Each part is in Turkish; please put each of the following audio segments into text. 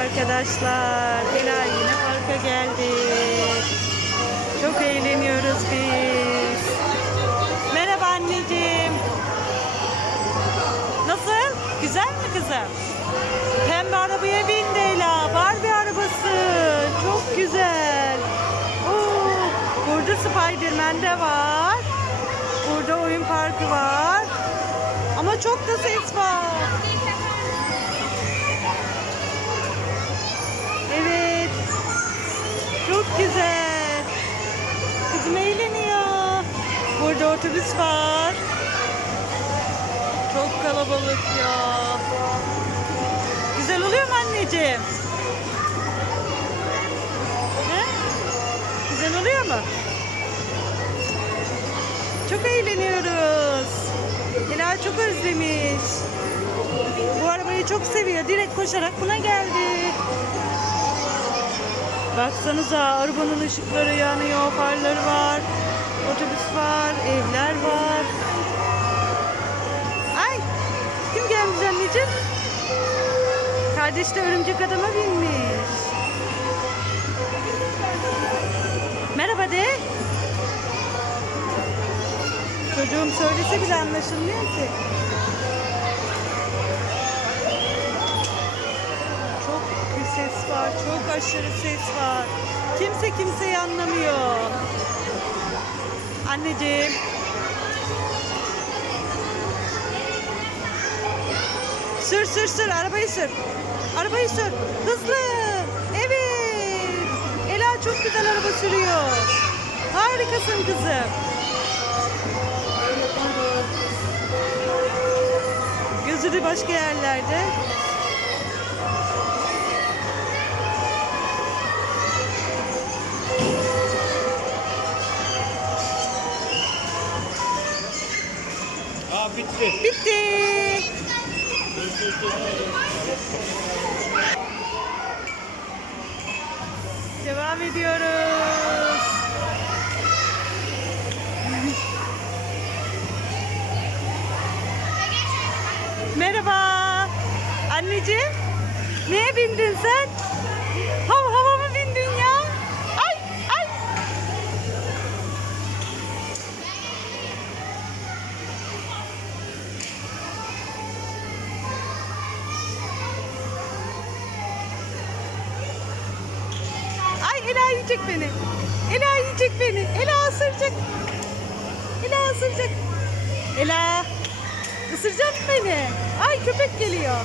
arkadaşlar. Ela yine parka geldik. Çok eğleniyoruz biz. Merhaba anneciğim. Nasıl? Güzel mi kızım? Pembe arabaya bindi Ela. Barbie arabası. Çok güzel. Oo, burada Spiderman de var. Burada oyun parkı var. Ama çok da ses var. Evet. Çok güzel. Kızım eğleniyor. Burada otobüs var. Çok kalabalık ya. Güzel oluyor mu anneciğim? He? Güzel oluyor mu? Çok eğleniyoruz. Ela çok özlemiş. Bu arabayı çok seviyor. Direkt koşarak buna geldi. Baksanıza arabanın ışıkları yanıyor, farları var. Otobüs var, evler var. Ay! Kim gelmiş anneciğim? Kardeş de örümcek adama binmiş. Merhaba de. Çocuğum söylese bile anlaşılmıyor ki. Var, çok aşırı ses var. Kimse kimseyi anlamıyor. Anneciğim. Sür sür sür, arabayı sür. Arabayı sür. Hızlı. Evet. Ela çok güzel araba sürüyor. Harikasın kızım. Gözü başka yerlerde. Bitti. Bitti. Devam ediyoruz. Merhaba. Anneciğim. Neye bindin sen? Ela yiyecek beni. Ela yiyecek beni. Ela ısıracak. Ela ısıracak. Ela ısıracak beni? Ay köpek geliyor.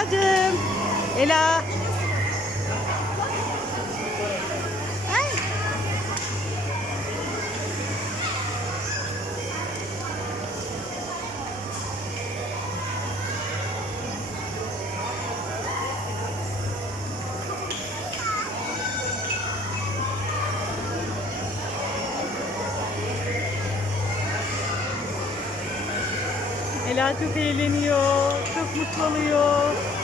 Ela'cığım. Ela. Ela çok eğleniyor, çok mutlu oluyor.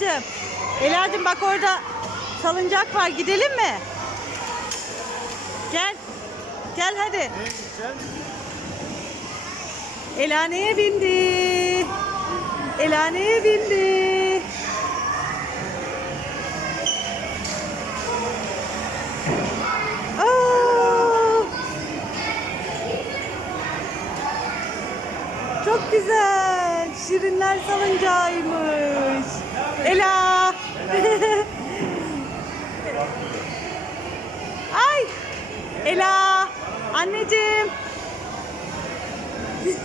Ela'cığım. Ela'cığım bak orada salıncak var. Gidelim mi? Gel. Gel hadi. Neye gideceksin? Elane'ye bindi. Elane'ye bindi. Aa! Çok güzel. Şirinler salıncağıymış. Ela. Ay. Ela. Anneciğim.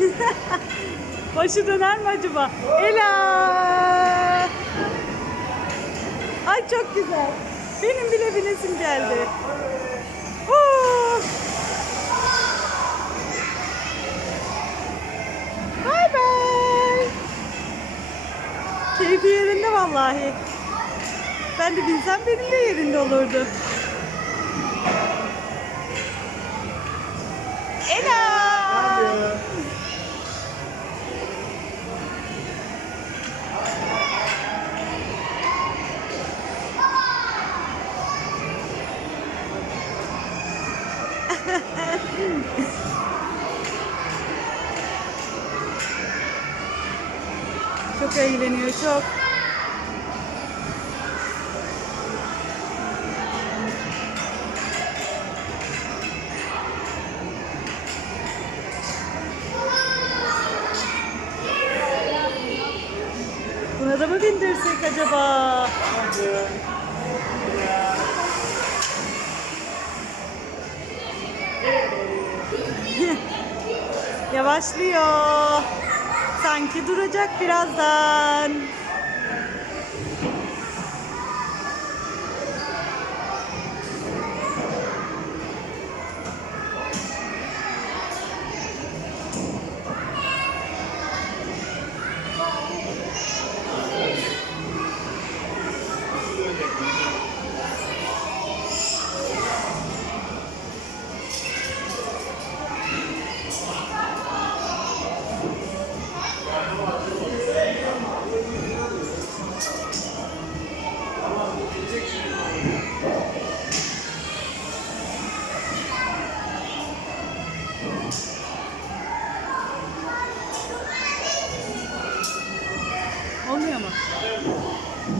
Başı döner mi acaba? Ela. Ay çok güzel. Benim bile binesim geldi. Vallahi. Ben de binsem benim de yerinde olurdu. Ela. Çok eğleniyor çok. Bindirsek acaba? Yavaşlıyor. Sanki duracak birazdan.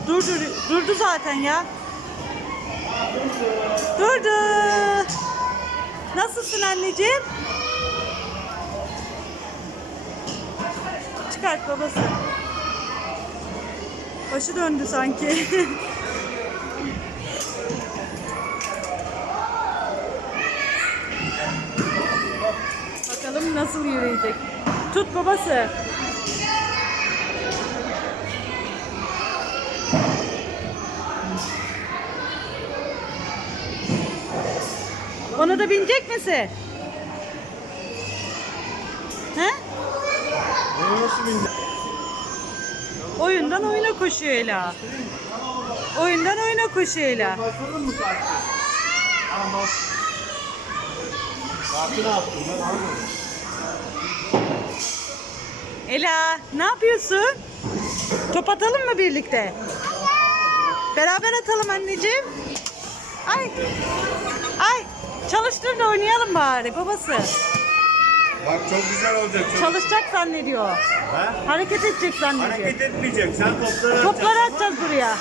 Durdu, durdu zaten ya. Durdu. Nasılsın anneciğim? Çıkart babası. Başı döndü sanki. Bakalım nasıl yürüyecek. Tut babası. Ona da binecek misin? He? Neye nasıl bindin? Oyundan oyuna koşuyor Ela. Oyundan oyuna koşuyor Ela. Başladın mı? Tamam ne yaptın ben anlamadım. Ela ne yapıyorsun? Top atalım mı birlikte? Beraber atalım anneciğim. Ay. Çalıştır da oynayalım bari babası. Bak çok güzel olacak. Çok... Çalışacak zannediyor. Ha? Hareket edecek zannediyor. Hareket etmeyecek. Sen topları Topları atacağız buraya.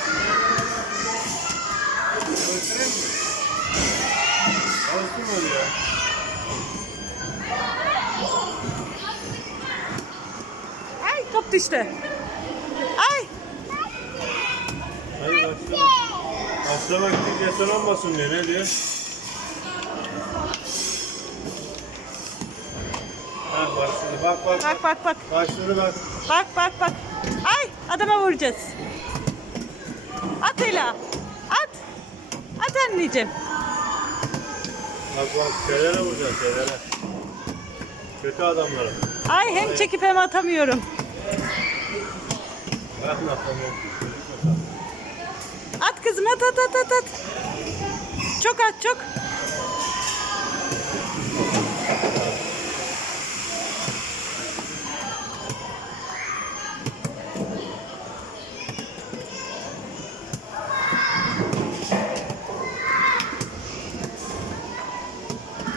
Göstereyim mi? Çalıştırmadı ya. Ay top düştü. Ay. Hadi başla. Başlamak değil jeton olmasın diyor. Ne diyor? Ha başladı. Bak bak. Bak bak bak. Başladı bak. Bak bak bak. Ay adama vuracağız. At Ela. At. At anneciğim. Bak bak. Şeylere vuracağız şeylere. Kötü adamlara. Ay hem çekip hem atamıyorum. Bak ne yapamıyorum. At kızım at at at at at. Çok at çok.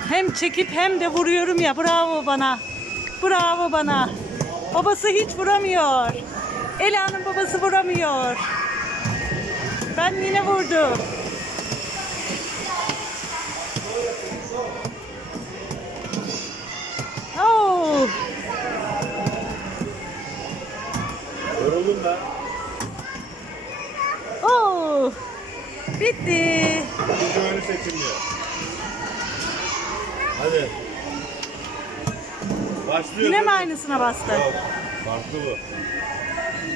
Hem çekip hem de vuruyorum ya. Bravo bana. Bravo bana. Babası hiç vuramıyor. Ela'nın babası vuramıyor. Ben yine vurdum. Oh, Yoruldum ben. oh. Bitti. İkinci oyunu seçilmiyor. Hadi. Başlıyoruz. Yine mi aynısına bastı? Yok. Farklı bu.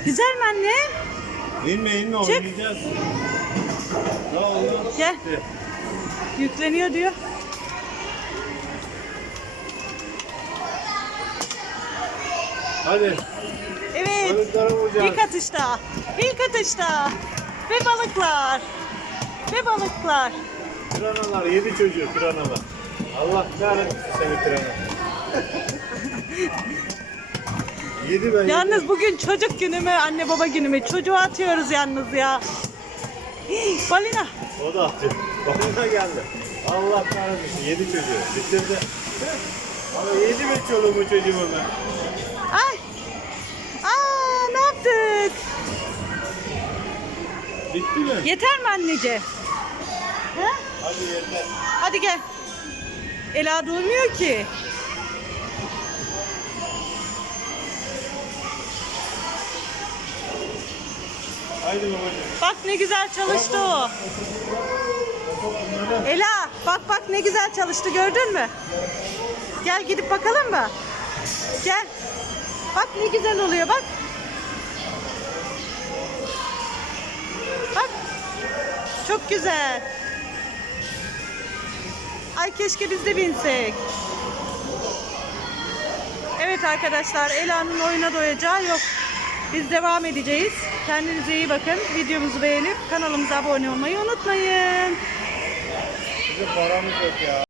Güzel mi anne? İnme inme Çık. oynayacağız. Ne oldu? Gel. Bitti. Yükleniyor diyor. Hadi. Evet. Balıklara vuracağız. İlk atışta. İlk atışta. Ve balıklar. Ve balıklar. Piranalar yedi çocuğu piranalar. Allah kahretsin seni pirana. yedi ben Yalnız bugün çocuk günü mü, anne baba günü mü? Çocuğu atıyoruz yalnız ya. Hii, Balina. O da attı. Bana geldi. Allah kahretsin yedi çocuğu. Bitirdi. Ama yedi mi çoluğumu çocuğumu ben? Ay. Aa, ne yaptık? Bitti mi? Yeter mi anneciğim? He? Hadi yeter. Hadi gel. Ela durmuyor ki. Haydi babacığım. Bak ne güzel çalıştı o. Ela bak bak ne güzel çalıştı gördün mü? Gel gidip bakalım mı? Gel. Bak ne güzel oluyor bak. Bak. Çok güzel. Ay keşke biz de binsek. Evet arkadaşlar Ela'nın oyuna doyacağı yok. Biz devam edeceğiz. Kendinize iyi bakın. Videomuzu beğenip kanalımıza abone olmayı unutmayın. Bizim paramız yok ya.